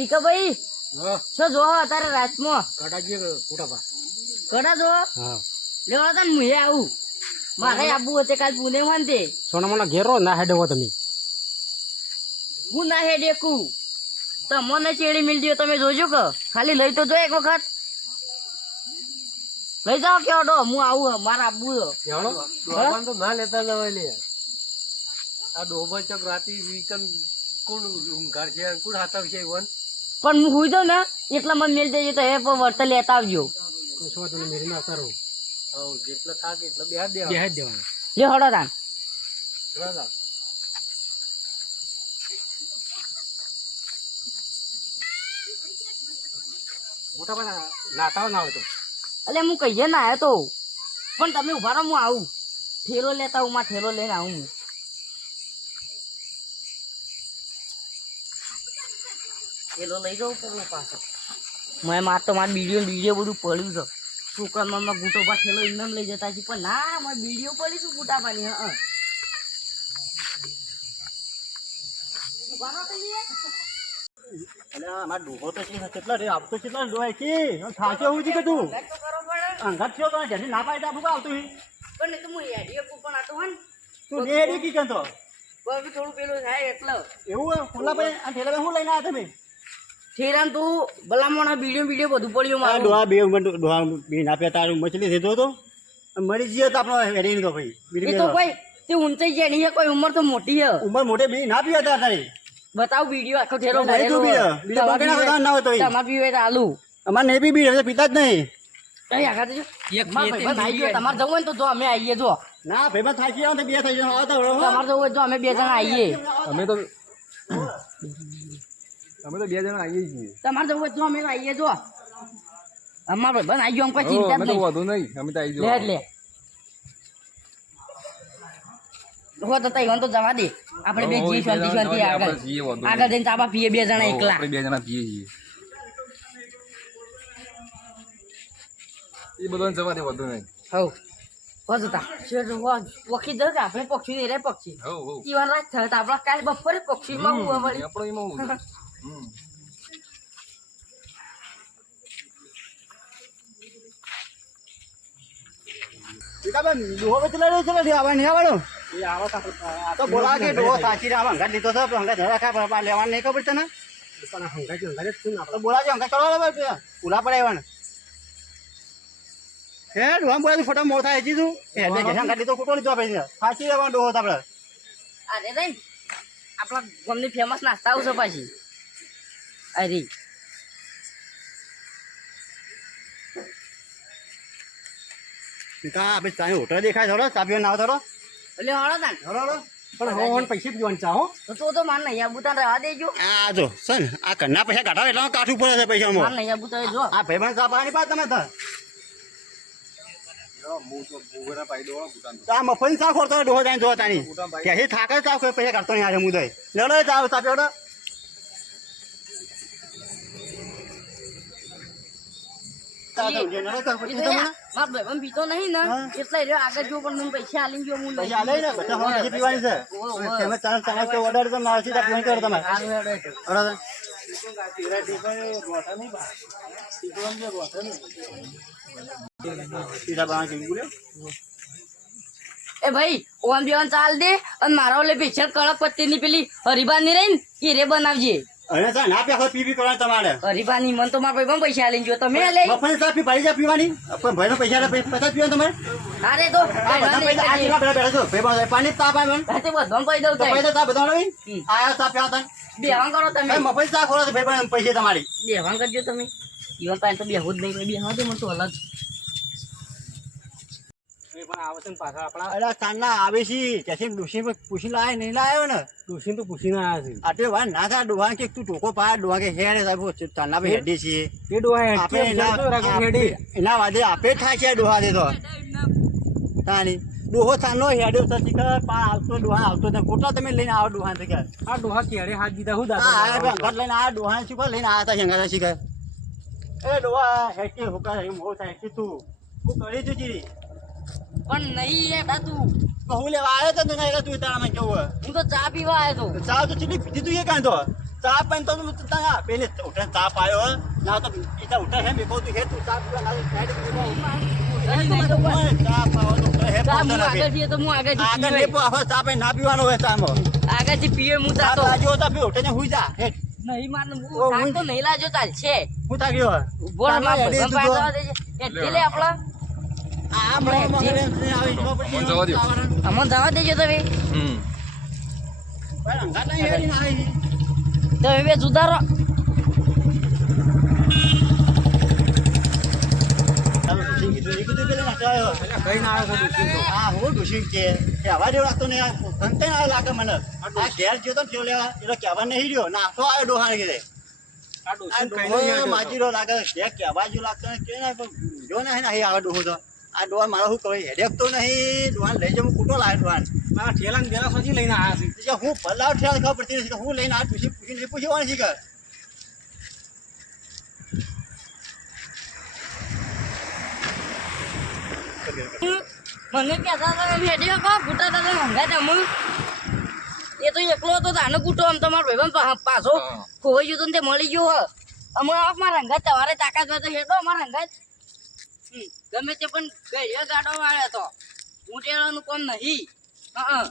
વિકાભાઈ હા. શું જોવો અત્યારે રાતમાં? કડાજી કુટાપા કડા જો હા. લેવા તા ને મુએ આવું. મારે આબુ હતે કાલ પુણે માં તે. સોના મને ઘેરો ના હેડે હો તમે. હું ના હે ડેકું તમને ચેડી મિલ દો તમે જોજો કે. ખાલી લઈ તો જો એક વખત. લઈ જાઓ કે ઓડો હું આવું મારા આબુ. તો ના લેતા જવાય લે. આ ડોબા ચક રાતી વીકન કોણ ઊંઘાર છે કોણ હાથા છે વન? પણ હું હુઈ જાઉં ને એટલા મને મેલ દેજો તો એ પણ વર્ત લેતા આવજો. શું તને મેરી ના કરો હા જેટલા થાક એટલો બેહાડ દેવા બેહાડ દેવાનું. લે હડો તાન બરાબર મોટા પણ નાતા ના આવે તો. એટલે હું કહીએ ના આવ્યો તો. પણ તમે ઊભા રહો હું આવું. ઠેલો લેતા આવું માં ઠેલો લઈને આવું હું. ઠેલો લઈ જવું પેલો પાછો. મેં માર તો માર બીડીઓ બીડીઓ બધું પડ્યું છે. છોકરામાં માં ગુટો પા ઠેલો એમને લઈ જતા છે પણ ના મારે બીડીઓ પડી શું ગુટા પાની હા અમાર ડોહો તો છે? કેટલા રે આપતો કેટલા ડોહાય છે હું છે કે તું? તો અંગાત થયો તો જલ્દી ના પાડે આપું આવતું પણ એ તો હું પણ આ તો હન તું ડેરી કી કંતો? થોડું પેલું થાય એટલે. એવું ખુલ્લા ભાઈ આ ઠેલા શું લઈને આવ્યા તમે? ઠેરાન તું ભલામણ આ બીડીઓ બીડીઓ બધું પડ્યું મારું. ડોહા બે ઉંમર ડોહા બે આપ્યા તારું મછલી થતો તો. મરી ગયો તો આપણો હેડી તો ભાઈ. એ બીડી તો ભાઈ તે ઊંચાઈ જાય નહીં કોઈ ઉંમર તો મોટી છે ઉંમર મોટે બી ના પીવા હતા તારી. બતાવ વીડિયો આખો ઠેરો ભાઈ તું ભરેલો બીજો. બીજો બાકી ના બધા ના હોય તો તમાર તમારે પીવે તો આલુ. અમારે ને બી બી પીતા જ નહીં. કઈ આખા જો એક ભાઈબંધ આઈ ગયો તમારે જવું હોય ને તો જો અમે આવીએ જો. ના ભાઈ માં થાકી આવો તો બે થઈ જાવ આવતા રહો જવું હોય તો અમે બે જણા આવીએ અમે તો અમે તો બે જણા આવીએ છીએ. તમારે જવું તો અમે આવીએ જો. અમાર ભાઈ બન આવી ગયો કોઈ ચિંતા નહીં. વધુ નહીં અમે તો આવી જવા લે હો તો તઈ તો જવા દે. આપણે બે જી શાંતિ શાંતિ આગળ. આગળ. જઈને ચાબા પીએ બે જણા એકલા. આપણે બે જણા પીએ છીએ. એ બધાને જવા દે વધુ નહીં. હવ વધતા વખી દે આપણે પક્ષી રે પક્ષી. જીવન રાત થાય તો આપણા કાલ બપોરે પક્ષી માં એમાં ટીકાબેન ડોહો રામ પણ હંગાત ધરા ખા લેવાનું નહીં ખબર તને તો બોલા છે કરવા પૂરા પડે એવાને હે ડોહા બોલા ફોટા મોર થાય જી તું એ લીધો ખોટો લીધો આપણે સાચી રહેવાનો ડોહો આપણા ગામની ફેમસ નાસ્તા આવશે પાછી. અરે કા આપણે ચાય હોટલ દેખાય થોડો ચા ના આવો થોડો એટલે હળો તાન હળો પણ હો હું પૈસા પીવાનું ચાહો તો તો તો માર નહીં આ બુતાન રહેવા દેજો આ જો સન આ કન્ના પૈસા કાઢાવે એટલે કાઠ પડે છે પૈસા માર નહીં આ તો જો આ ભાઈ મને સાપાની પા તમે તો આ મફત ચા ખોરતો ડોહો જાય જોતાની ત્યાંથી થાકે કોઈ પૈસા કાઢતો નહીં આજે મુદય લેડો ચા ચા પીતો નહીં ને. એટલે રહ્યો આગળ જો પણ પૈસા આલીને જો હું પૈસા લે ને બધા હવે પછી પીવાની છે. ઓહો, ઓહો. તમે ચા ચા તો ઓર્ડર તો મારથી ચા પીવાની કરો તમે. હારું હેડો હેડો. બરાબર? સીધા બાણ કરી બોલ્યો? એ ભાઈ ઓન બેવાન ચાલ દે અને મારા ઓલે પેશિયલ કડક પત્તી ની પેલી હરીબાની રહી ને એ રે બનાવજે. અને ચા ના પીવા પી પી કરવાનું તમારે. હરીબા મન તો મારા ભાઈબંધ પૈસા જો તમે મફત પી ભાઈ પીવાની? પણ ભાઈનો પૈસા લે પૈસા પીવા તમારે? અરે તો બેઠા છો. ભાઈ પાણી આવે મને. તે બધો દઉં તો પૈસા. આયા બેવાન કરો તમે. મફત ચા ખોરો ભાઈ પૈસા તમારી. બેવાન કરજો તમે. જીવન પાસે તો જ નહીં બેહવા દે મને તો અલગ. અરે ચાંદના આવે છે. ત્યાંથી ડોસી પૂછી લાય નહીં લાયો ને? ડોશીને તો પૂછીને આવ્યા આટલે વાર ના થાય ડોહા કે તું ટોકો પા ડોહા કે હેડે સાહેબ ચાંદના ભાઈ હેડી છે એ ડોહા આપણે એના એના વાદે આપે થાય છે ડોહા દે તો. તાની ડોહો ચાંદનો હેડ્યો છે શીખર પા આવતો ડોહા આવતો ખોટા તમે લઈને આવો ડોહા આ ડોહા ક્યારે હાથ દીધા હું આ અંગાત લઈને આ ડોહા શીખર લઈને આવ્યા હતા શીખર એ ડોહા હેડકે હુકા એમ હો થાય કે તું. હું કરી તું જીરી પણ નહીં એ તું હું લેવા આવ્યો તો તને એટલે તું તારામાં કેવું હોય? હું તો ચા પીવા આવ્યો તો. ચા તો ચીલી પીધી તું એ કાંધો. ચા પણ તો તું તા પેલે ઉઠે ચા પાયો ના તો પીતા ઉઠે હે મેકો તું હે તું ચા પીવા ના સાઈડ પાવો હે હું અમને જવા દેજો તમે. હમ પણ અંગાત નહીં હેડી ના આવી તમે બે સુધારો આ ઘંટે લાગે કહેવા જેવું લાગતો કે ના જો ને નહીં આવે ડોહો તો. આ ડોન મારો શું કહે હેડેક તો નહીં ડોન લઈ જાઉં કૂટો લાવે ડોન મારા ઠેલા ને બેલા લઈને આવ્યા છે. હું ભલા ઠેલા ખબર પડતી નથી હું લઈને આ પૂછી પૂછીને પૂછવાની છે કે. મને કહેતા હતા એમ હેડી કો ફૂટા હતા મંગા તમે એ તો એકલો હતો તાનો ગુટો આમ તમારો ભાઈબંધ પા- પાછો. ખોવાઈ ગયો તો તે મળી ગયો હમણાં મારા રંગાત તમારે તાકાત તો હેડો અમારા રંગાત ગમે તે પણ ગયો ગાડો વાળે તો. ઉટેલાનું કોમ નહીં. હા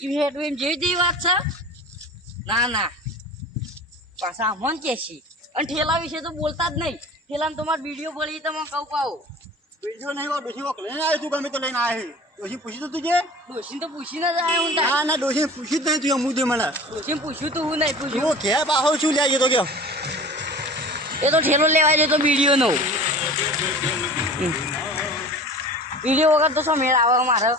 એ હેડવું એમ જેવી તેવી વાત છે? ના ના. પાછા મન કે છે. અને ઠેલા વિશે તો બોલતા જ નહીં. ઠેલાને તમારો વીડિયો બોલી તમે કહું કહું. વીડિયો નહીં હોય ડોશી કોક લઈને આવ્યો તું ગમે તો લઈને આવી ડોશી પૂછ્યું તો તુજે ડોશીને તો પૂછી ના જાય હું ના ના ડોશી પૂછ્યું જ નહીં તું એમ મુદ્દે મને. ડોશીને પૂછ્યું તું હું નહીં પૂછ્યું. હું ઘેર બાહો શું લે તો કે એ તો ઠેલો લેવા જતો વિડીયોનો. વીડિયો વગર તો શું મેળ આવે મારે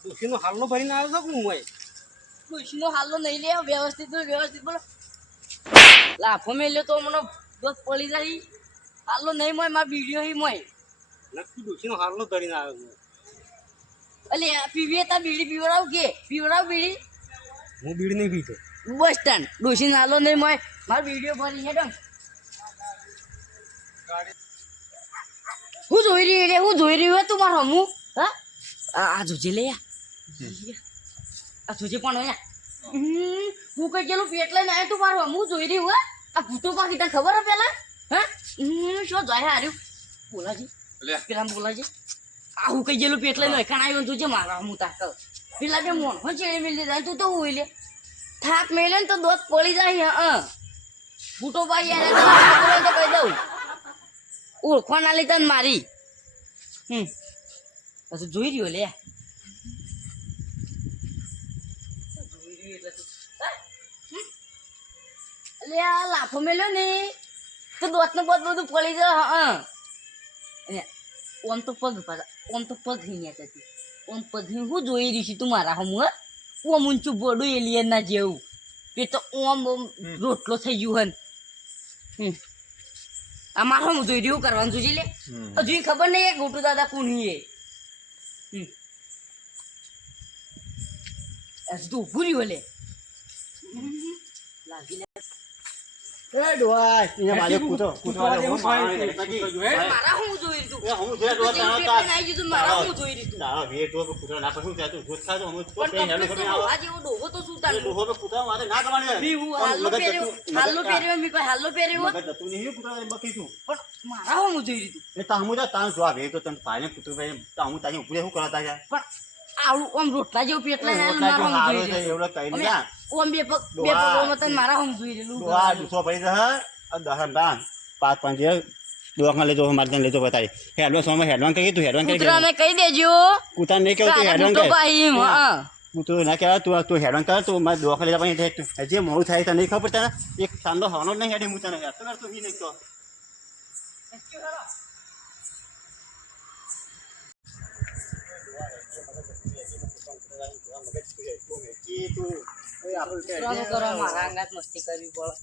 ડોશીનો હાલનો ભરીને આવ્યો છો હું હોય? ડોશીનો હાલનો નહીં લે વ્યવસ્થિત વ્યવસ્થિત બોલો. લાફો મેલ્યો તો મને બસ પડી જાય. હાલનો નહીં મોય મારા વીડિયો હી મોય. નક્કી ડોશીનો હાલનો ધરીને આવ્યો છું અલે પીવીએ તા બીડી પીવડાવ કે? પીવડાવ બીડી? હું બીડી નહીં પીતો બસ સ્ટેન્ડ ડોશીને નાલો નહીં મોય. મારો વીડિયો ભરી હેડમ હું જોઈ રહી રે હું જોઈ રહ્યું તું મારો હમું. હા? આ જોજે લે આ. જોજે પણ યા હું કઈ ગયેલું પેટ લઈને આવ્યો તું મારો હમું જોઈ રહ્યું હે? આ ભૂતો પાકી તને ખબર હે પેલા? હા? હમ, શું જાય હાર્યું બોલાજી. પેલા બોલાજી. આ હું કઈ ગયેલું પેટ લઈને એખાણ આવ્યો તું જે મારા હમું તાકલ પેલા બે મોન હોય ચેડી મિલી જાય તું તો હોય લે. થાક મેલે તો દોત પડી જાય, હા બૂટો ભાઈ યાર તો કહી દઉં. ઓળખવા ના લીધા મારી. હમ. પછી જોઈ રહ્યો લે. એટલે આ લાફો મેલ્યો ને, તો દોત ને બોત બધું પડી જાય, હા ઓમ તો પગ પાછા ઓમ તો પગ હિન્યા જતી ઓમ પગ હું જોઈ રહી છું તું મારા હા. ઓમ ઊંચું બોડું એલિયન ના જેવું. એ તો ઓમ ઓમ રોટલો થઈ ગયું હન. આ મારો હું જોઈ રહ્યું કરવાનું જોઈ લે હજુ ખબર નહીં એ ગોટુ દાદા કુણી એ? હમ. હજુ તો ઉભું રહ્યું લે લાગી. એ ડોહા એને મારે મારા હું જોઈ એ હું ડોહા તારા મારા હું જોઈ તારા વે ના તું? ખાજો હું તો હેલો કરી આવો. ડોહા ડોહો તો શું એ ડોહો પર કૂટવા માટે ના કરવાની બી હું હાલો પહેર્યો હાલો પહેર્યો મેં કોઈ હાલો મગજ નહીં બકી તું. પણ મારા હું જોઈ રહ્યું એ તાન તો તને પાને કૂટવા ભાઈ હું તાજી ઉપરે શું કરાતા જા? પણ આવડું આમ રોટલા જેવું પેટલા રોટલા મારા હું જોઈ એવડો કઈ નહીં. ઓમ બે પગ બે ડોહા. પગોમાં તને મારા હું જોઈ રહેલું ડોહા દુસો પડી જશે દહન દાન પાંચ પાંચ જે દોખાન લેજો મારે લેજો બતાવી. હેડવાન સોમાં હેડવાન કહી તું હેડવાન કહી કૂતરાને કહી દેજો. કૂતા નહીં કે કેવું તું આને હેડવાન કહે એમ, હા. હું તો ના કહેવાય તું તું હેરાન કર તું મારે દોખા લેવા પણ જે મોડું થાય તને નહીં ખબર તને? એક સાંદો હવાનો જ નહીં હેડી હું તને યાર તો તું બી નહીં કહો. કૂતરાનું કરો, મારા અંગાત મસ્તી કરવી પડે.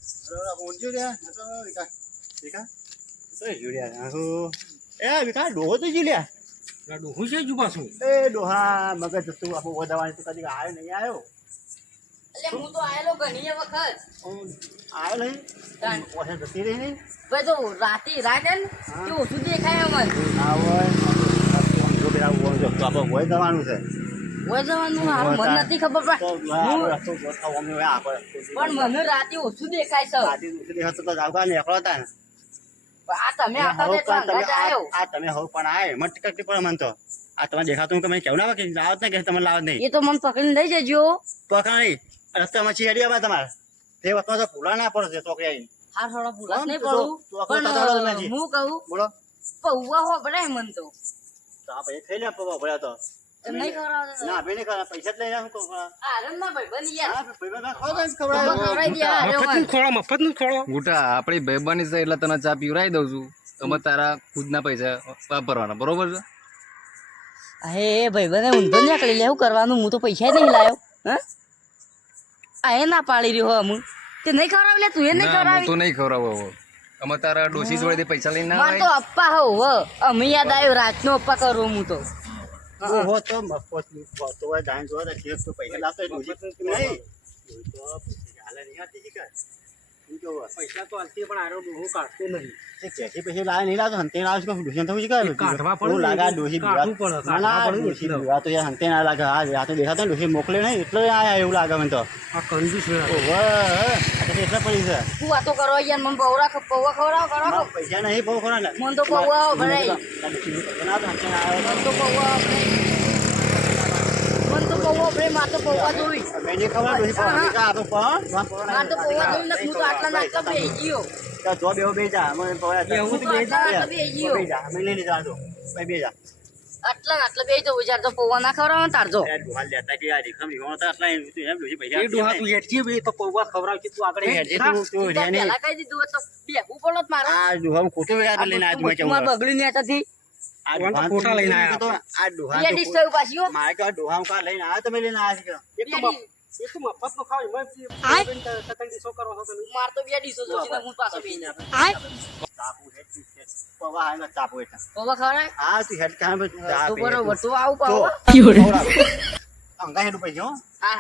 એ વિકા ડોહો તો જી લ્યા ડોહું છે જુ પાછું? એ ડોહા મગજ તું આપણું વધારવાની તું કદી આવ્યો નહીં આવ્યો? એટલે હું તો આયેલો ઘણી વખત. આવ્યો નહીં. ઓછે જતી રહી નહીં? ભાઈ તો રાતે રાતે ને તે ઓછું દેખાય અમને ના હોય જો પેલા તો આપણે હોય કરવાનું છે. જવાનું મને નથી ખબર તો પણ આ હું- રસ્તો ગોઠવો અમને પણ મને રાતે ઓછું દેખાય છે. રાતે દુસરી હતો તો જાવકા નીકળો હતા આ તમે આખા હવે દે તો પણ તમે આ- આ તમે હવે પણ આય મને ટિકટ પડે મને તો. આ તમે દેખાતું કે મને કેવું ના કે લાવત ને કે તમે લાવત નહીં. એ તો મને પકડીને લઈ જજો. રસ્તામાં તમારે? તે વખતમાં તો ભૂલા ના પડશે હા થોડો ભૂલાશ નહીં પડું. પણ કથાળો જ નથી. હું કહું બોલો. પૌવા હો બરાય મન તો. તો આપણે ખાઈ લે પૌવા ભર્યા તો. ભાઈબંધ ખવડાવે. ખવડાવી છે એટલે તને ચા પીવરાઈ દઉં છું. તમે તારા ખુદના પૈસા વાપરવાના બરોબર છે? હે ભાઈબંધે ઊંધો કરવાનું? હું તો પૈસા નહીં લાયો હા? આ એ ના પાડી રહ્યો હું તે નહીં ખવડાવી લે તું એ નહીં ના હું તો નહીં ખવડાવો અમે તારા ડોસી જોડે પૈસા લઈને ના તો અપ્પા હો. અમે યાદ આવ્યો રાતનો અપ્પા કરું હું તો. ઓહો, તો મફતનું હોતો હોય, જાણે જોવે તો પૈસા લાવતો હોય, તો પછી હાલે નહીં કેવું હોય? પૈસા તો હાલતી પણ આરો ડોહો કાઢતો નહીં તે પછી લાવે નહીં લાવતો, હંતે લાવે છે કે થવું છે કે? કાઢવા પડે એવું ને, લાગે કાઢવા પડે એટલે. બીવા તો યાર હંતે ના લાગે. આ તો દેખાતો ને મોકલે નહીં, એટલે આયા એવું લાગે મને તો. આ કંજૂસ વેળા ઓહો, એટલે પડી છે. તું વાતો કરો યાર મને પૌરા પૌવા ખવડાવો કરો પૈસા નહીં બહુ ખરા ને. મને પૌવા ભરાય. આ પૌવા તો પૌવા આપણે માર તો પૌવા જોઈ મેં નહીં ખબર ડોશી પણ અમે કાં પણ- માર તો પૌવા જોઈ ને હું તો આટલા નાટલા બેહી ગયો તો જો બેહો બેહી જા. અમે પૌવા હું તો આટલા બેહી ગયો. લઈ લીધા તો. ભાઈ બેહી જા. આટલા નાટલા બેહી જવું તો પૌવા ના ખવડાવો તારજો એ ડોહાલ લેતા કે આ રીખમ રીખમ હતા એટલા એમ તું એમ ડોશી પૈસા એ ડોહા તું હેઠી બે તો પૌવા ખવડાવજે તું આગળ દે. હેડજે તું- તું રે નહીં. પેલા કહી દીધું હોત તો બેહવું પડત મારે આ ખોટું લઈને મારે બગડી ને હતી ડોહાને લઈને આયા. તો આ થયું મારે લઈને તમે લઈને છે એક તો એક તો મફતનું ખાવ, એમાં જે સકન કરો છો માર તો બે ડીશો જોઈને હું પાછો બેહી જાઉં. ચાપુ હેડ. પૌવા. પૌવા ખવડાય હા તું હેડ તું બરોબર તો આવું અંગા હેડું હો.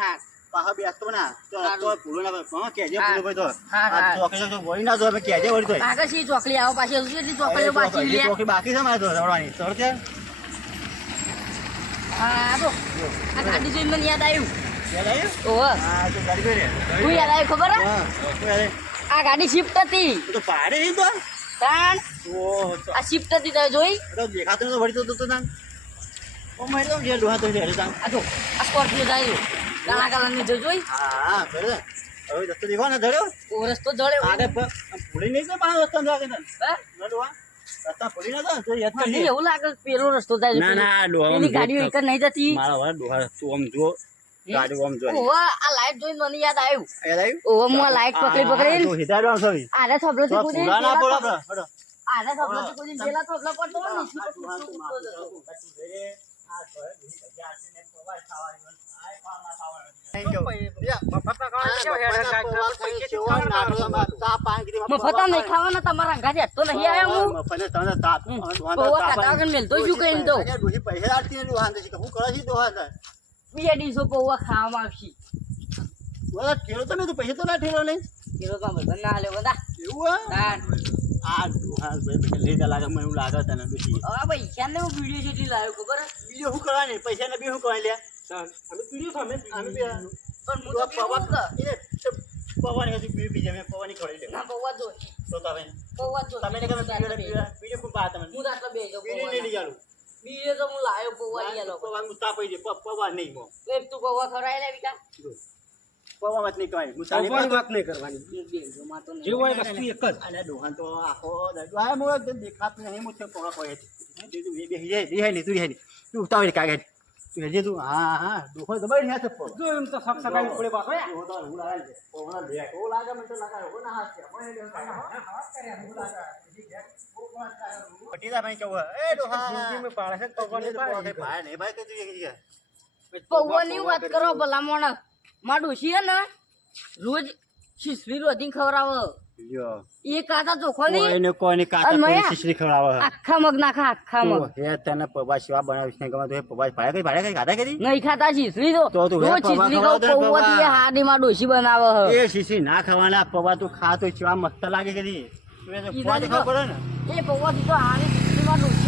હા. હા બેસતો ના તો તો ભૂલો ના હા, કહેજે હા. ભાઈ તો. આ હા. તો વળી ના જો હવે કહેજે વળી તોય. આગળ શી ચોકલી આવો પાછી હજુ કેટલી ચોકલીઓ લે ચોકડી બાકી છે મારે તો રડવાની. તો કે? હા તો આ ગાડી જોઈને મને યાદ આવ્યું યાદ આવ્યું? ઓહો હા, તો ગાડી કઈ રે? હું યાદ આવ્યું ખબર તો. આ ગાડી શિફ્ટ હતી તો પાડે નહીં તો? તાણ ઓહો, આ શિફ્ટ હતી તમે જોઈ તો દેખાતું નતું, વળી તો તું તો. ઓ, મારી તો જે ડોહા તો. આ તો આ સ્કોર્પિયો જાય. કાળા કલરની જો જોઈ હા, હા, બરાબર. હવે રસ્તો દેખો ને ધડ્યો. ઓ રસ્તો જળે આગળ ભૂલી નહીં તો પાછો રસ્તામાં જાગે તાન. હે? રસ્તા ભૂલી ના તો યાદ મને એવું લાગે કે પેલો રસ્તો જાય છે. ના, ના, ડોહા પેલી ગાડીઓ એક નહીં જતી મારા વાળા ડોહા, તું આમ જો. ગાડી આમ જો. ઓહો આ લાઈટ જોઈને મને યાદ આવ્યું યાદ આવ્યું? ઓહો હું આ લાઈટ પકડી પકડી તો સીધા ડોહા થી કૂદી ના. થી કૂદી પેલા તો. આ ઘરે જગ્યા છે ને પવાય ખાવાની મફત નહીં ખાવાના. તમારા નહીં આવ્યો હું. તાપ- તો શું કહીને પૈસા. ડોહાને તો હું કરે છે ડોહા તો? બે ડીશો પૌવા ખાવામાં આવશે. બોલો, ઠેલો તમે તો પૈસા તો ના ઠેલો લઈ. પેલો તો બધા. એવું આ? ડોહા ભાઈ પૈસા લાગે મને એવું લાગે તને ડોશી. હવે ક્યાં હું વીડિયો જેટલી લાવ્યો ખબર? હે? પૈસા ને બી શું કરવાની લ્યા? પણ હું તો પૌવાની હજી પૌવાની. ના જો તો તમે જો તમે ખૂબ તમે. હું બે જાઉં બીજો નહીં લઈ બીજે તો હું લાવ્યો પૌવા લઈ આલો પૌવા હું દે. પ- નહીં મો. એક તું પૌવા ખવડાવી લે બીજા પૌવા વાત નહીં નહીં કરવાની એક જો તો જે હોય વસ્તુ એક જ અને ડોહાન તો આખો દેખાતું નહીં. હું તો પૌવા છે. તું બે- બેસી જાય. તું બેસાય નહીં. તું ઉતાવળી કાગળ. હેજે તું. હા, હા. ડોહો દબાઈ રહ્યા છે જો એમ તો સક સકાવી પડે બાપા ડોહો તો હું લાગે છે. પૌવા લે. પૌવા લાગે મને તો લાગે. હું ના હાથ છે. મને એવું લાગે. પટીદા ભાઈ કેવું એ ડોહા. જિંદગીમાં પાડે છે તો પૌવાની એ તો પૌવા પાડે. કઈ ભાઈ નહીં. ભાઈ કઈ તું એક જગ્યાએ. પૌવાની વાત કરો ભલા મોણમાં ડોશી ને રોજ શીશડી રોધી ખવડાવે લ્યો. એ કાતા ચોખ્ખો નહીં કોઈને કોઈને કાકા અને કોઈને મયા? શીશડી ખવડાવે આખા મગ નાખા આખા મગ. હે તને પૌવા સેવા બનાવીશ ને ગમે તો હે પૌવા કઈ ભાડે કઈ ખાધા કરી? નહીં ખાતા શીશડી તો. તો તું હે રોજ પૌવા શીશડી ખવડાવતો ખાવ ને પૌવાથી પૌવા. ડોશી બનાવે એ શીશી ના ખાવાના પવા તું ખા તો કેવા મસ્ત લાગે કરી એ પૌવાથી તો હાડી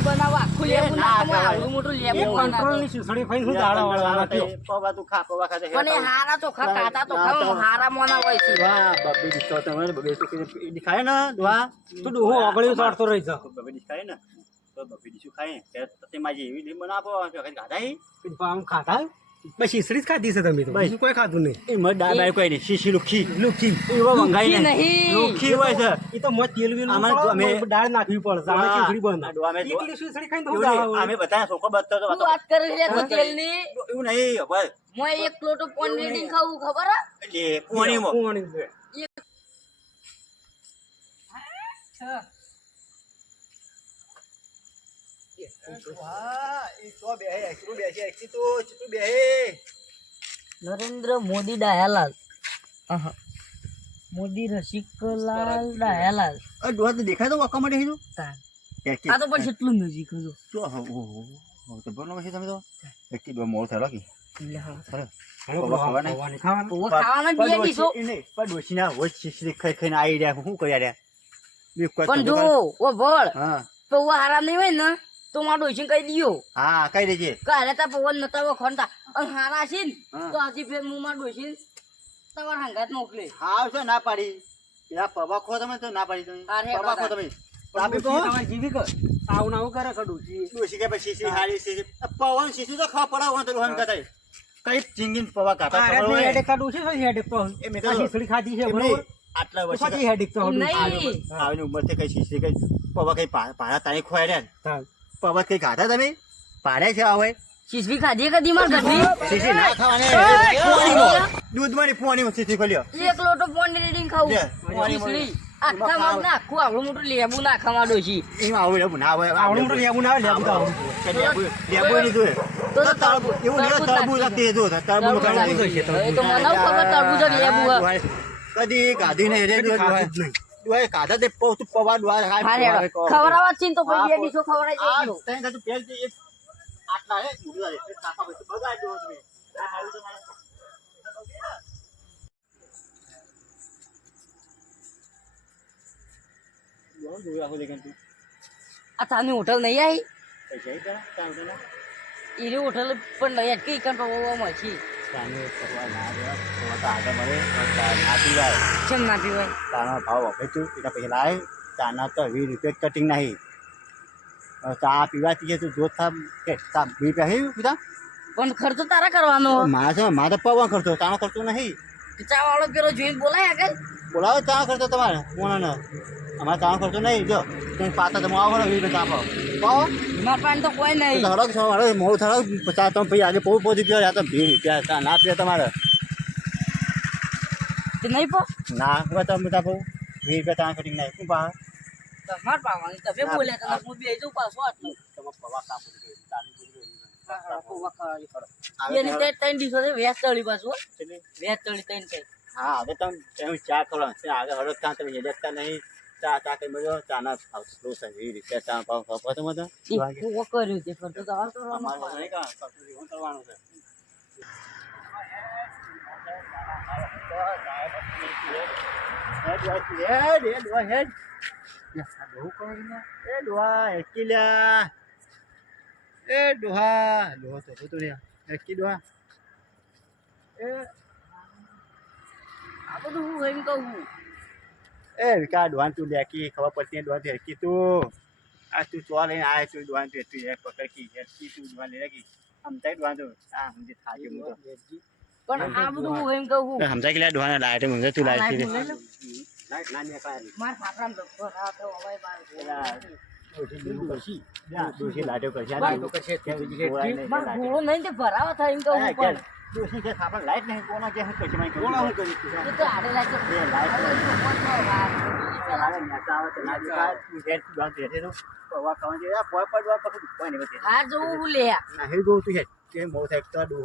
બનાવો આખું લેબુ ના. આવડું મોટું લેબુ કંટ્રોલની સુસડી ખાઈને શું દાડા વાળવાના પવા તું ખા પવા પણ હારા ચોખા કાતા તો ખાવ હારા મોના હોય છે. વાહ બબ્બી ડિસ્કો તમે બબ્બી ડિસ્કો દિખાય ને દુઆ? તું ડોહો ઓગળ્યું ચાડતો રહી છે બબ્બી ડિસ્કો ને તો બબ્બી ડિસ્કો ખાય? તે માજી એવી લીમ બનાવો તો કઈ ગાધા હી આમ ખાતા શીસડી જ ખાધી છે તમે તો. બીજું કોઈ ખાધું નહીં એ મત બાય કોઈ નહીં શીશી લુખી લુખી એવો લુખી નહીં. લુખી હોય છે એ તો મોજ તેલ વેલ જો અમે- દાળ નાખવી પડે આમાં હા. ખીચડી બને આ ડોહા મેં જો- એકલી શીસડી ખાઈને તો. અમે બધા છોકરો બધતો તો વાત કરી છે તો તેલની એવું નહીં ખબર મોય એક લોટો પોન રેડિંગ ખાવું ખબર હે? એટલે કોણીમાં કુવાણી છે. હા એ તો બેહે એકલું બેસી એકલી તો ચૂટું બેહે નરેન્દ્ર મોદી ડાયાલાલ. મોદી રસિકલાલ ડાયાલાલ. ડોહા તો દેખાય તો વાકા માટે હીરું આ તો પણ કેટલું નજીક હતું તો હો હો હો તો બોલો પછી તમે તો. એકલી ડોહા મોર થયો કે પણ શું જો ઓ ભળ. હા. પૌવા હારા નહીં હોય ને? તો મારા ડોશી કહી દિયો. હા કઈ દેજે. કાલે તા પૌવા નતા વખોણતા. અને હારા છે ને હા. તો આજે ફેર હું મારા ડોશી તમારા હંગાત મોકલે. હા છે ના પાડી. પેલા પવા તમે તો ના પાડી તમે. અરે પવા તમે. આપી ડોશી તમારી જીવી કે આવું આવું કરે પછી શીશડી હારી પવન શીશડી તો ખાવા પડાવો તો રોહન કતાઈ કઈ ચીંગીન પવા હોય? છે એ મેં ખાધી છે બરોબર? આટલા વર્ષે તો નહીં. આવીની ઉંમરથી કઈ શીશડી કઈ પવા કઈ પા- પાડા ખોયા હા. પવા કઈ ખાતા તમે પાડે છે હવે શીશવી ખાધી કદી માર ગઢી શીશી ના ખાવાની પોણીમાં. દૂધમાંની પોણીમાં શીશી ખોલ્યો એક લોટો પોણી રેડિંગ ખાવું લે, આખા માં આખું આવડું મોટું લેબુ નાખવા ડોશી એમ આવડું લેબુ ના આવે આવડું મોટું લેબુ ના આવે લેવું તો લેબુ લેબુ ની જોઈએ. તો તો એવું નહીં ખાવાનું નાખી. જોઈએ. એ તો મને ખબર જ લેબુ કદી ગાધી નહીં રે કદી નહીં. ડોહા કાઢા દે પો તું પવા ડોહા ખાય, હા પવા રેડો. ખાય. ખવડાવવા જ છે ને તો પછી હા, દીસો ડીશો ખવડાવી આ. તઈ પેલથી આટલા હે, ઉડવા દે. કાકા પછી બગાડ દો તમે. આ હાલ તો મારે- જોયા. આ તાની હોટલ નહીં આવી પૈસા ઈ તારા? તારા હોટલના? એની હોટલ પણ નહીં અટકી કણ પવા મળશે તાને ફરવા ના દેવા. ફરવા તો આગળ મળે, પણ ચા ના પીવાય. કેમ ના પીવાય? ચાનો ભાવ વખે તું એના પૈસા લાય ચાના તો વીસ રૂપિયા કટિંગ નહીં. ચા પીવાથી કે તું જોત થાપ કે ચા પીધા પણ ખર્ચો તારા કરવાનો. મારા છે મારે તો ખર્ચો તારો ખર્ચો નહીં. ચા વાળો પેલો જોઈને બોલાય આગળ. બોલાવો ચા ખર્ચો તમારે કોણાનો અમારે ચા ખર્ચો નહીં જો તમે પાતા તમે આવો ને ચા પાવો. પાવો. મારા પાસે તો કોઈ તો નહીં ધડક છો મારે મોડું થડક પચાસ તમે પછી આજે પોઈ પહોંચી ગયો યા તો વીસ રૂપિયા ચા ના પીએ તમારે. તે નહીં પો. ના હવે તમે પાઉં વીસ રૂપિયા ચા કટિંગ નહીં શું પા તમાર પાવાનું તમે તમે હું. પાછો આટલું. તમે પવા કાપો હા, હા, એની ત્રણ- ત્રણ દિવસો છે વ્યાજ પાછું હો. એટલે? વ્યાજ તળી ત્રણ કઈ હા હવે તમે તમે ચા કરો આગળ હળદ ત્યાં તમે હેડકતા નહીં ચા ચા કઈ મળ્યો? ચા ના છે? એવી રીતે ચા ભાવ તમે તો કર્યું આવતો કરવાનું છે. હેડ, હેડ, હેડ, હેડ, હેડ. એ ડોહા, લ્યા. એ ડોહા, ડોહો. તો રહ્યા. હેડકી ડોહા. એ આ બધું હું એમ કહું એ વિકા ડોહાન તું લેકી ખબર પડતી ડોહાન હેડકી તું આ તું ચો લઈને આય તું ડોહાન તું તું એક પકડકી હેડકી તું ડોહાન લઈ લેકી સમજાય ડોહાન તું આ સમજી થાકી હું તો પણ આ બધું હું એમ કહું સમજાય કે લે ડોહાન લાય તો મને તું લાય છે લાય તું લાય ના ને મારા ખાવા તો હવે બાર. તે તે લાઈટ નહીં કોના કે તો લાઈટ તો તો તું તું તો પવા આ આ તું કે મો તો તો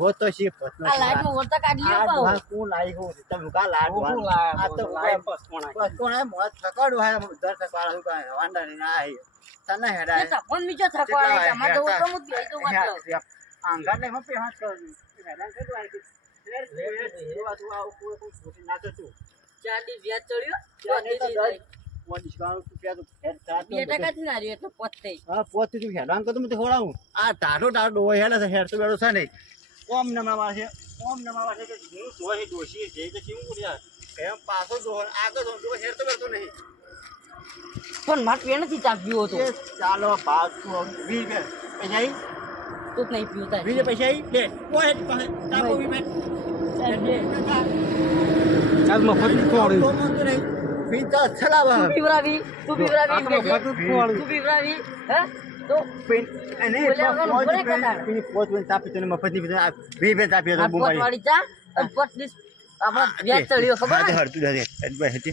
પતનો લાઈટનું ઓરતા કાઢી લ્યો ડોહા પાછું. કોણ લાઈ હો તમે કા લાડ આ તો હું લાયા, બસ કોણ આ? બસ કોણ હે મોત થકાડો હે દર થકાડા હું કાય વાંડા નહીં ના આઈ તને હેડા તપન બીજો તો. આંગા ને મપે હાથ કર આઈ કોઈ કોઈ છોટી ચાર વ્યાજ ચડ્યો, ત્યાં ચોથી નહીં તો દી દસ પોચ ડિસ્કાઉન્ટ રૂપિયા તો હેડ ચાર્જ બે ટકાથી ના રહ્યું એટલે પોત થઈ હા પોચ તું હેરાન કરતો મને ખવડાવું આ ટાટો ટાટો ડોહો હેડે છે તો બેડો છે નહીં ઓમ નમાવા છે ઓમ નમાવા છે કે હું ડોશી કે પાછો ડોહો આગળ ડોહો હેર તો બેડતો નહીં પણ મારે નથી ચા પીવો તો ચાલો પાસ તો પૈસા નહીં પીવું તારે. વીસ પૈસા આવી લે કોઈ હેડ પાસે. ચાપો વી બેઠ આજ મફત ખોવાડ્યું તું પીવડાવી તું પીવડાવી આ તો એમ કહેજે. મફત ખોવાડ્યું તું પીવડાવી હે? તો આ પોત વાળી ચા આપણે વ્યાજ ચડ્યો ખબર? એ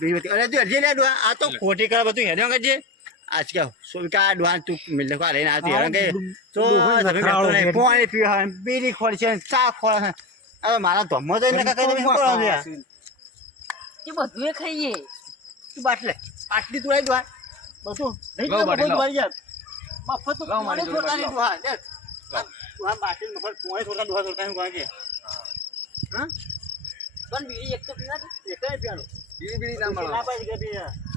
લેવા દે આ તો ખોટી કરે બધું હેડ્યો કરજે આજ કે ડુહાન તું મિલ કો લઈને આવતી? હેડો કે તો તમે બેઠો નહીં પાણી પીવા હોય બીડી ખોરી છે ચા ખોરા છે હવે મારા ધમો તો શું કરો છો? બધું ખાઈએ. તું બાટલે તું આવી બધું. મફત તો મારી બાટલી. લે. મફત પાણી છોડતા ડુહાન છોડતા નહીં કોણ હા. પણ બીડી એક તો પીવા એક જ પીવાનું. બીડી બીડી ના ના પાડી કે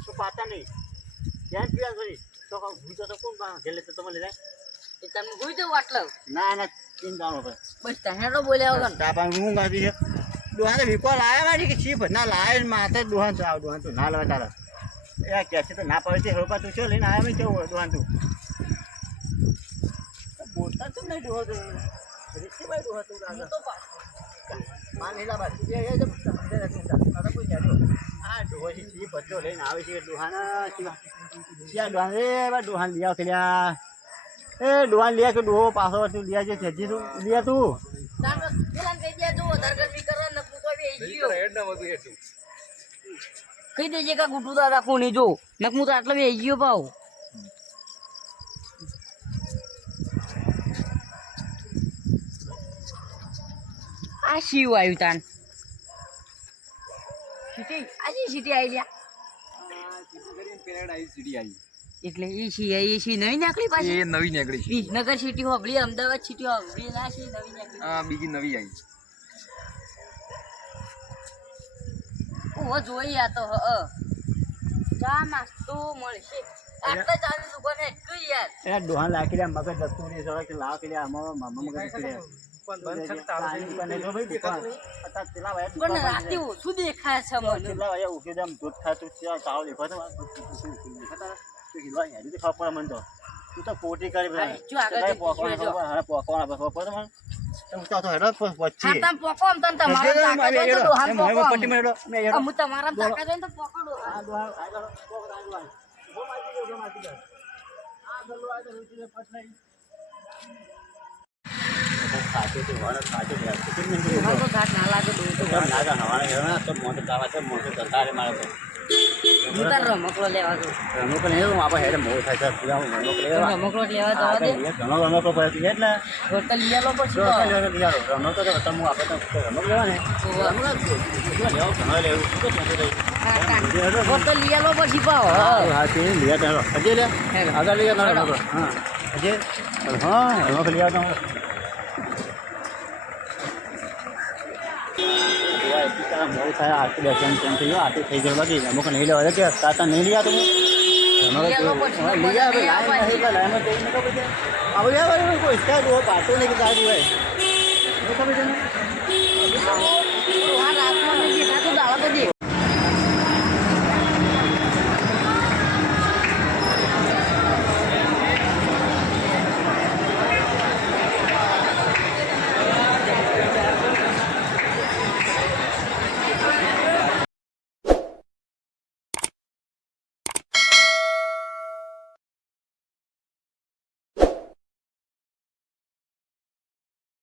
તો પાતા નહીં ધ્યાન પીવા થોડી તો ભૂતો તો કોણ બા ગેલે તો તમે લઈ જાય એ તમને જોઈ દઉં આટલો ના ના ચિંતા નો કરે બસ ત્યાં બોલ્યા વગર તાપા હું ગાતી છે વિકો લાયા મારી કે ના લાય માથે ડોહાન તો આવ ડોહાન તો ના લેવા તારા એ કે છે તો ના પડે છે રોપા તું શું લઈને આવ્યા મેં કેવું ડોહાન તું બોલતા તું નહીં ડોહો તો રીસીભાઈ ડોહો તું હું તો પાછો. માનેલા એ એ તારા કોઈ જાડો આ ડોહો લઈને આવે છે ડોહાના ક્યાં ડોહાન. એ બા ડોહાન લઈ આવ કે એ ડોહાન લઈ કે ડોહો પાછો તું લઈ આવજે છેજી તું. લઈ આવ તું. તાર તો પેલાને કહી દેજો, કા ગુટુ દાદા કોની જો. ને હું તો આટલો વેઈ ગયો ભાવ આ શિવ આવ્યું તાન. સીટી? આજે સીટી આવી લ્યા. એટલે એ સી એ સી નવી નાખલી એ નવી નીકળી વિસનગર સિટી હોબળી અમદાવાદ સિટી હોબળી ના છે નવી નીકળી. હા બીજી નવી આવી. ઓહો જોઈ આ તો હ ચા નાસ્તો મળશે. આટલા ચાલુ દુકાન એટલું યાર. એ ડોહા લાખી રહ્યા મગજ જતું રહી છે કે લાવ કે અમારો મામા મગજ જતું પણ રાતે ઓછું દેખાય છે મને? દે આમ દૂધ ખાતું છે ચાવ દેખાતો તો ખબર મને તો. તું તો પોટી કરી પોકવાના પોકવાના ખબર મને? તમારા તો હેડો તો આવ. મારી તો ને તો તો ના લાગે તો. હવાના તો મોટો તાવા છે મોટો ધંધારે મારે તો રમકડો લેવા દઉં. રમકડો નહીં હું આપણે મોં થાય છે પૂરા હું રમકડો લેવા. રમકડો લેવા જવા દે. ઘણો રમકડો પડે છે એટલે. તો તો. લઈ આલો પછી જો તો. લેવા રમકડો તો તમે આપણે તો રમકડો લેવા ને. રમકડો લેવો ઘણો લેવું. શું તો ચોથો રહી હા, કાંઈ. તો તો લઈ આલો પછી પાહો. હા તે હજે લે. આગળ રમકડો હા હજી. હા રમકડો લિયા તો મોડું થાય આરતી દર્શન કેમ થઈ ગયો આરતી થઈ ગયું બાકી અમુક નહીં લેવા કે તાતા નહીં લીયા તમે. કોઈ